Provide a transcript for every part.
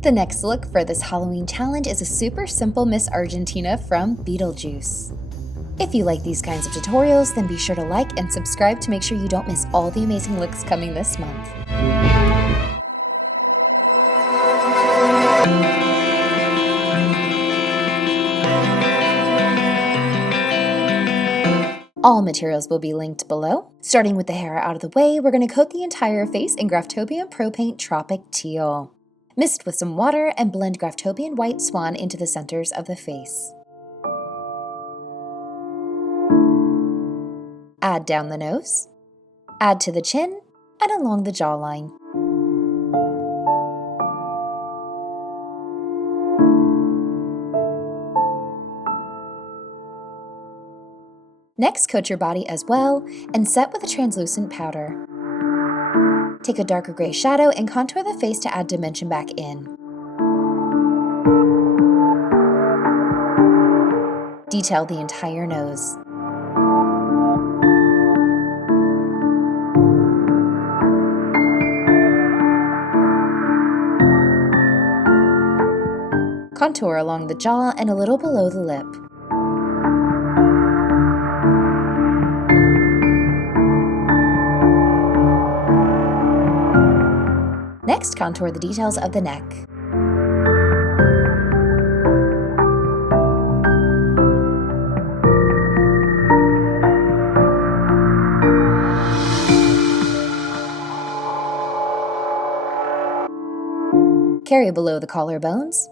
The next look for this Halloween challenge is a super simple Miss Argentina from Beetlejuice. If you like these kinds of tutorials, then be sure to like and subscribe to make sure you don't miss all the amazing looks coming this month. All materials will be linked below. Starting with the hair out of the way, we're going to coat the entire face in Graftobian Pro Paint Tropic Teal. Mist with some water and blend Graftobian White Swan into the centers of the face. Add down the nose. Add to the chin and along the jawline. Next, coat your body as well and set with a translucent powder. Take a darker gray shadow and contour the face to add dimension back in. Detail the entire nose. Contour along the jaw and a little below the lip. Next, contour the details of the neck. Carry below the collarbones.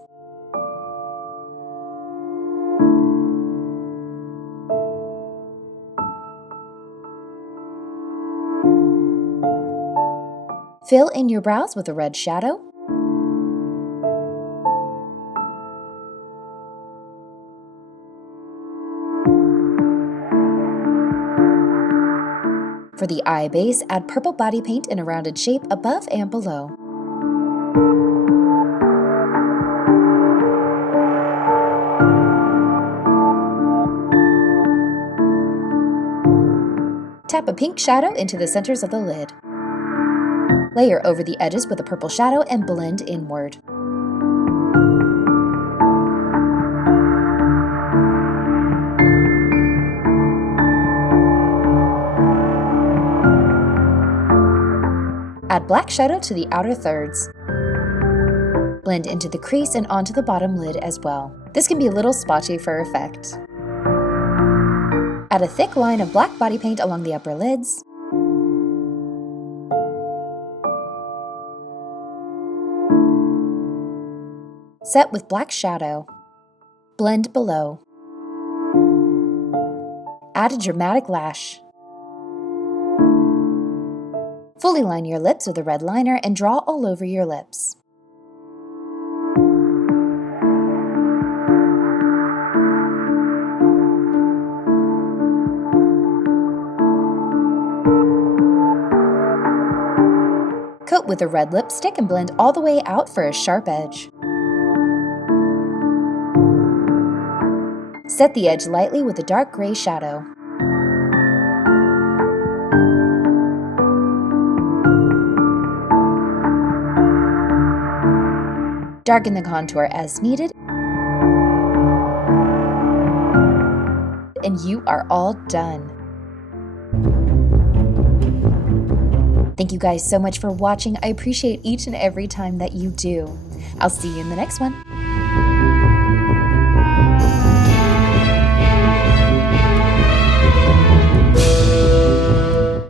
Fill in your brows with a red shadow. For the eye base, add purple body paint in a rounded shape above and below. Tap a pink shadow into the centers of the lid. Layer over the edges with a purple shadow and blend inward. Add black shadow to the outer thirds. Blend into the crease and onto the bottom lid as well. This can be a little spotty for effect. Add a thick line of black body paint along the upper lids. Set with black shadow. Blend below. Add a dramatic lash. Fully line your lips with a red liner and draw all over your lips. Coat with a red lipstick and blend all the way out for a sharp edge. Set the edge lightly with a dark gray shadow. Darken the contour as needed. And you are all done. Thank you guys so much for watching. I appreciate each and every time that you do. I'll see you in the next one.